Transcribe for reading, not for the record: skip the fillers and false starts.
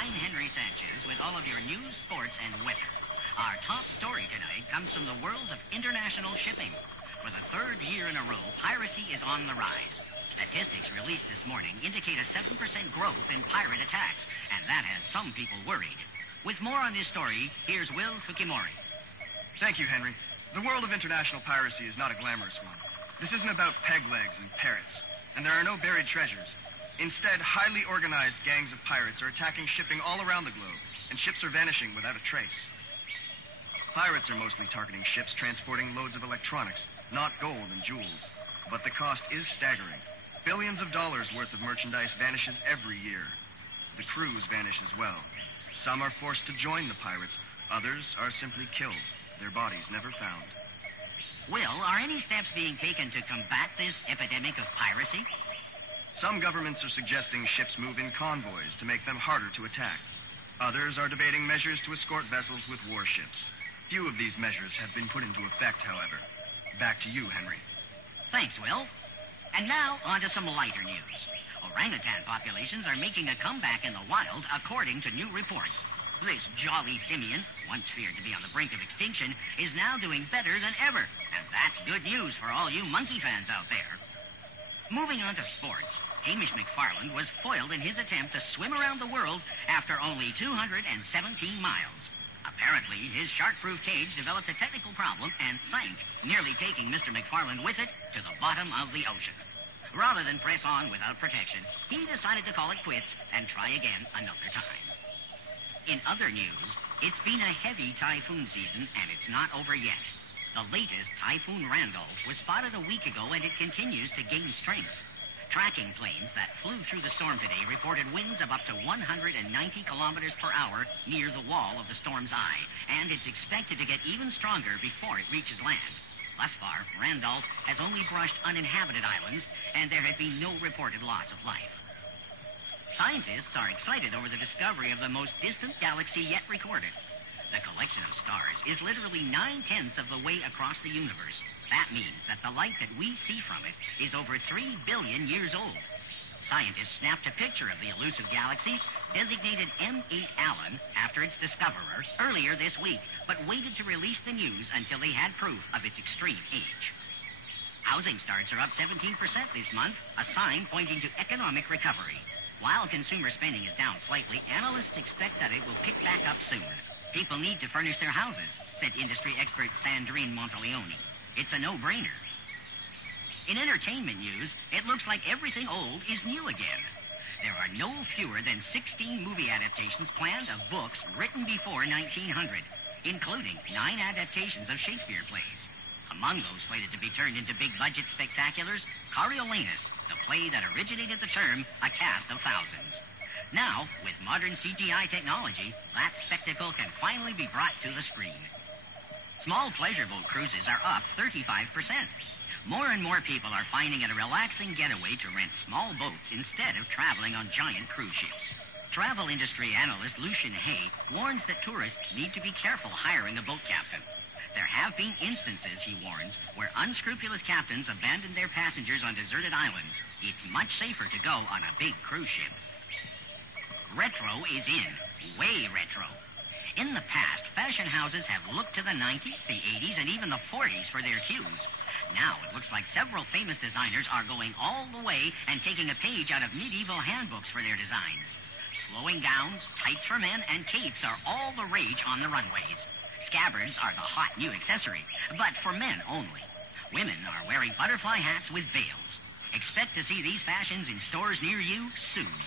I'm Henry Sanchez with all of your news, sports, and weather. Our top story tonight comes from the world of international shipping. For the third year in a row, piracy is on the rise. Statistics released this morning indicate a 7% growth in pirate attacks, and that has some people worried. With more on this story, here's Will Fukimori. Thank you, Henry. The world of international piracy is not a glamorous one. This isn't about peg legs and parrots, and there are no buried treasures. Instead, highly organized gangs of pirates are attacking shipping all around the globe, and ships are vanishing without a trace. Pirates are mostly targeting ships transporting loads of electronics, not gold and jewels. But the cost is staggering. Billions of dollars worth of merchandise vanishes every year. The crews vanish as well. Some are forced to join the pirates. Others are simply killed, their bodies never found. Will, are any steps being taken to combat this epidemic of piracy? Some governments are suggesting ships move in convoys to make them harder to attack. Others are debating measures to escort vessels with warships. Few of these measures have been put into effect, however. Back to you, Henry. Thanks, Will. And now, on to some lighter news. Orangutan populations are making a comeback in the wild, according to new reports. This jolly simian, once feared to be on the brink of extinction, is now doing better than ever. And that's good news for all you monkey fans out there. Moving on to sports, Hamish McFarland was foiled in his attempt to swim around the world after only 217 miles. Apparently, his shark-proof cage developed a technical problem and sank, nearly taking Mr. McFarland with it to the bottom of the ocean. Rather than press on without protection, he decided to call it quits and try again another time. In other news, it's been a heavy typhoon season, and it's not over yet. The latest, Typhoon Randolph, was spotted a week ago, and it continues to gain strength. Tracking planes that flew through the storm today reported winds of up to 190 kilometers per hour near the wall of the storm's eye, and it's expected to get even stronger before it reaches land. Thus far, Randolph has only brushed uninhabited islands, and there has been no reported loss of life. Scientists are excited over the discovery of the most distant galaxy yet recorded. The collection of stars is literally 9/10 of the way across the universe. That means that the light that we see from it is over 3 billion years old. Scientists snapped a picture of the elusive galaxy, designated M8 Allen after its discoverer, earlier this week, but waited to release the news until they had proof of its extreme age. Housing starts are up 17% this month, a sign pointing to economic recovery. While consumer spending is down slightly, analysts expect that it will pick back up soon. People need to furnish their houses, said industry expert Sandrine Monteleone. It's a no-brainer. In entertainment news, it looks like everything old is new again. There are no fewer than 16 movie adaptations planned of books written before 1900, including 9 adaptations of Shakespeare plays. Among those slated to be turned into big-budget spectaculars, Coriolanus, the play that originated the term a cast of thousands. Now, with modern CGI technology, that spectacle can finally be brought to the screen. Small pleasure boat cruises are up 35%. More and more people are finding it a relaxing getaway to rent small boats instead of traveling on giant cruise ships. Travel industry analyst Lucian Hay warns that tourists need to be careful hiring a boat captain. There have been instances, he warns, where unscrupulous captains abandon their passengers on deserted islands. It's much safer to go on a big cruise ship. Retro is in. Way retro. In the past, fashion houses have looked to the 90s, the 80s, and even the 40s for their cues. Now it looks like several famous designers are going all the way and taking a page out of medieval handbooks for their designs. Flowing gowns, tights for men, and capes are all the rage on the runways. Scabbards are the hot new accessory, but for men only. Women are wearing butterfly hats with veils. Expect to see these fashions in stores near you soon.